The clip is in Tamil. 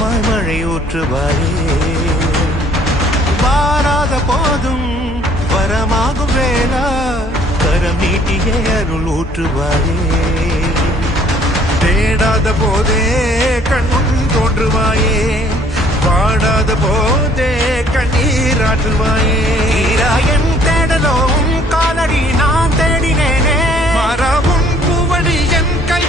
வரமாய் மழை ஊற்றுவாயே. வாராத போதும் வரமாகும் வேளா கரம் நீட்டியே அருள் ஊற்றுவாயே. தேடாத போதே கண்முன் தோன்றுவாயே, வாடாத போதே கண்ணீராற்றுவாயே. என் தேடலும் காலடி நான் தேடினேனே, மரவும் பூவடி என் கை